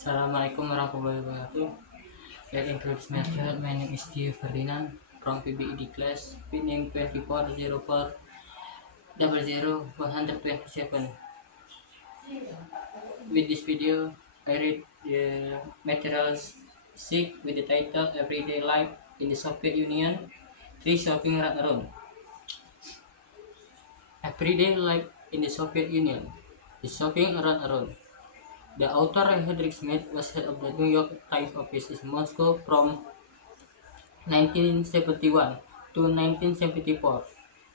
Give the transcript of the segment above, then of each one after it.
Assalamualaikum warahmatullahi wabarakatuh. Let introduce myself. My name is Tio Ferdinand from PBED class, PIN name 2404000127. With this video, I read the materials 6 with the title Everyday Life in the Soviet Union, 3 Shopping Run Around. Everyday Life in the Soviet Union, the shopping run around. The author Hedrick Smith was head of the New York Times office in Moscow from 1971 to 1974.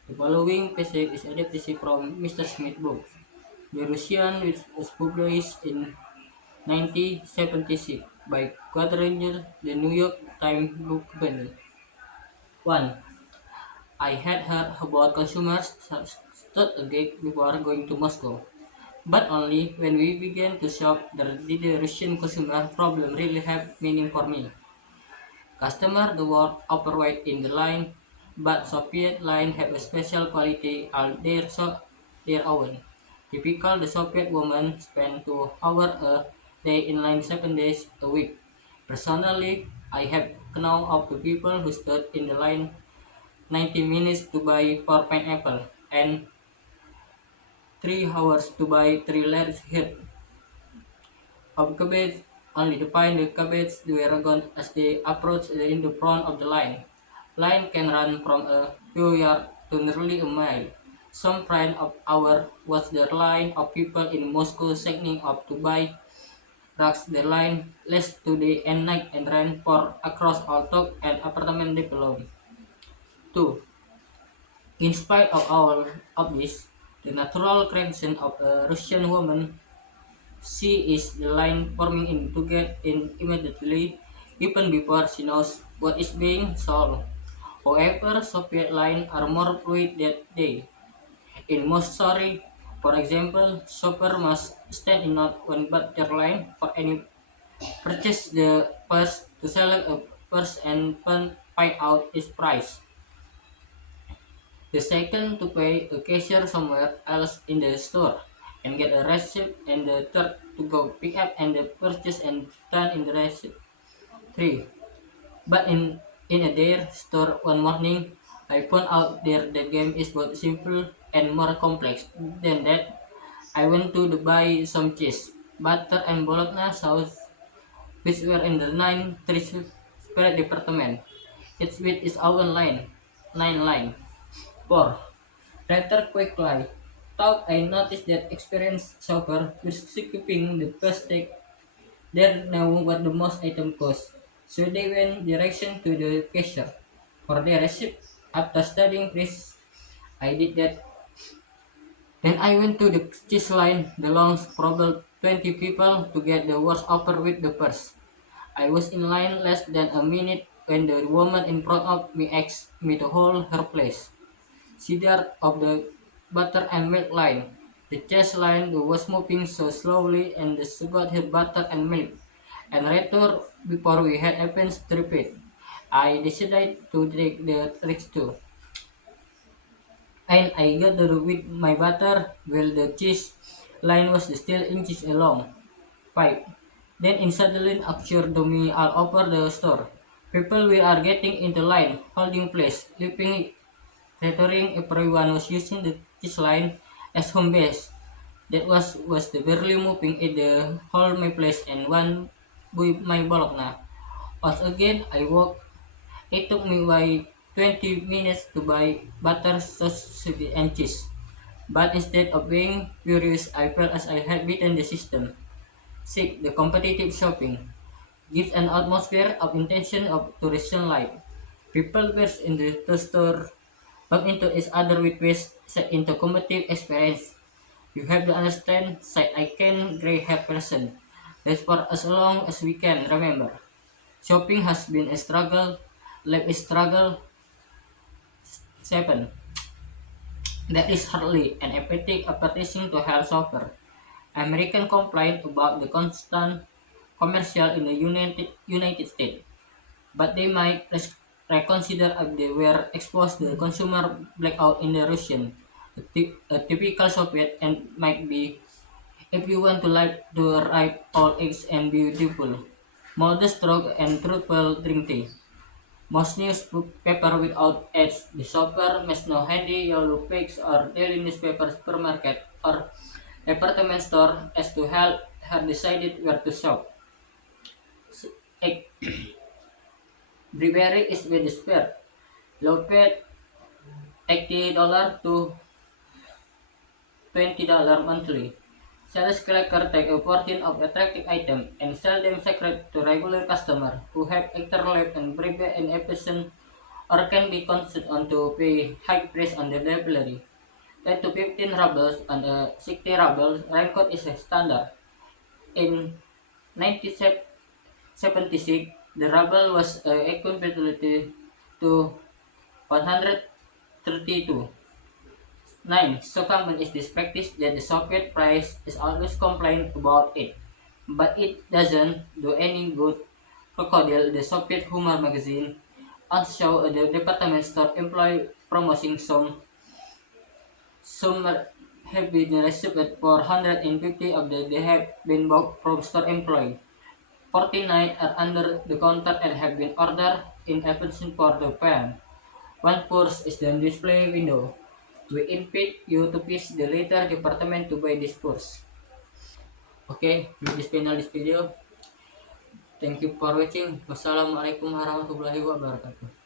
The following passage is adapted from Mr. Smith's book, The Russian, which was published in 1976 by Quadringer, the New York Times Book Company. 1. I had heard about consumers stood a gate before going to Moscow, but only when we began to shop did the Russian consumer problem really have meaning for me. Customer the word overweight in the line, but Soviet line have a special quality all their own. Typical the Soviet woman spend 2 hours a day in line 7 days a week. Personally, I have known of the people who stood in the line 90 minutes to buy 4 pineapple and 3 hours to buy 3 large head of cabbage, only to find the cabbage were gone as they approached in the front of the line. Line can run from a few yards to nearly a mile. Some friend of ours watched the line of people in Moscow signing up to buy rugs. The line lasted today and night and ran for across all talk and apartment development. 2. In spite of all of this, the natural creation of a Russian woman, she is the line forming in to get in immediately, even before she knows what is being sold. However, Soviet lines are more fluid that day. In most stories, for example, shopper must stand in not one but their line for any purchase the first to select a purse and find out its price. The second to pay a cashier somewhere else in the store and get a receipt, and the third to go pick up and the purchase and turn in the receipt. 3. But in a their store one morning, I found out there the game is both simple and more complex than that. I went to the buy some cheese, butter, and bologna sauce, which were in the 9 3 spread department. Each with its own line, 9 line. 4. Rather quickly, thought I noticed that experienced shopper was skipping the first take. They know what the most item cost, so they went direction to the cashier for their receipt. After studying this, I did that. Then I went to the cheese line, the long probably 20 people to get the worst offer with the purse. I was in line less than a minute when the woman in front of me asked me to hold her place. She dared of the butter and milk line. The cheese line was moving so slowly and she got her butter and milk and return before we had even stripped. I decided to take the risk too. And I got the with my butter while the cheese line was still inches long. 5. Then it suddenly occurred to me all over the store. People we are getting into line, holding place, leaping, rhetoric. Everyone was using the cheese line as home base. That was the barely moving at the hold my place and one with my bologna. Once again, I walked. It took me by 20 minutes to buy butter, sausage, and cheese. But instead of being furious, I felt as I had beaten the system. 6. The competitive shopping gives an atmosphere of intention of tourism life. People burst into the store, bump into each other with ways set into competitive experience. You have to understand, said I can gray hair person. That's for as long as we can remember. Shopping has been a struggle, life is struggle. 7. That is hardly an empathic appetition to help suffer. American complain about the constant commercial in the United States, but they might reconsider if they were exposed to the consumer blackout in the Russian. A typical Soviet and might be If you want to like to write all eggs and beautiful, modest stroke and truthful drink tea. Most newspaper without ads. The shopper must know handy yellow pigs or daily newspaper supermarket or department store as to help her decided where to shop. S- Egg brewery is with despair. Low paid $80 to $20 monthly. Sales collector take a portion of attractive item and sell them secret to regular customer who have extra left and brave and efficient or can be considered on to pay high price on the delivery. 10 to 15 rubles and 60 rubles raincoat is a standard. In 1976, the ruble was equivalent to 132. 9. So common is this practice that the Soviet price is always complained about it. But it doesn't do any good. Crocodile, the Soviet humor magazine, on show the department store employee promoting some have been received 450 of them. They have been bought from store employee. 49 are under the counter and have been ordered in advance for the pan. One purse is the display window. We invite you to visit the later department to buy this purse. Okay, we just final this video. Thank you for watching. Wassalamualaikum warahmatullahi wabarakatuh.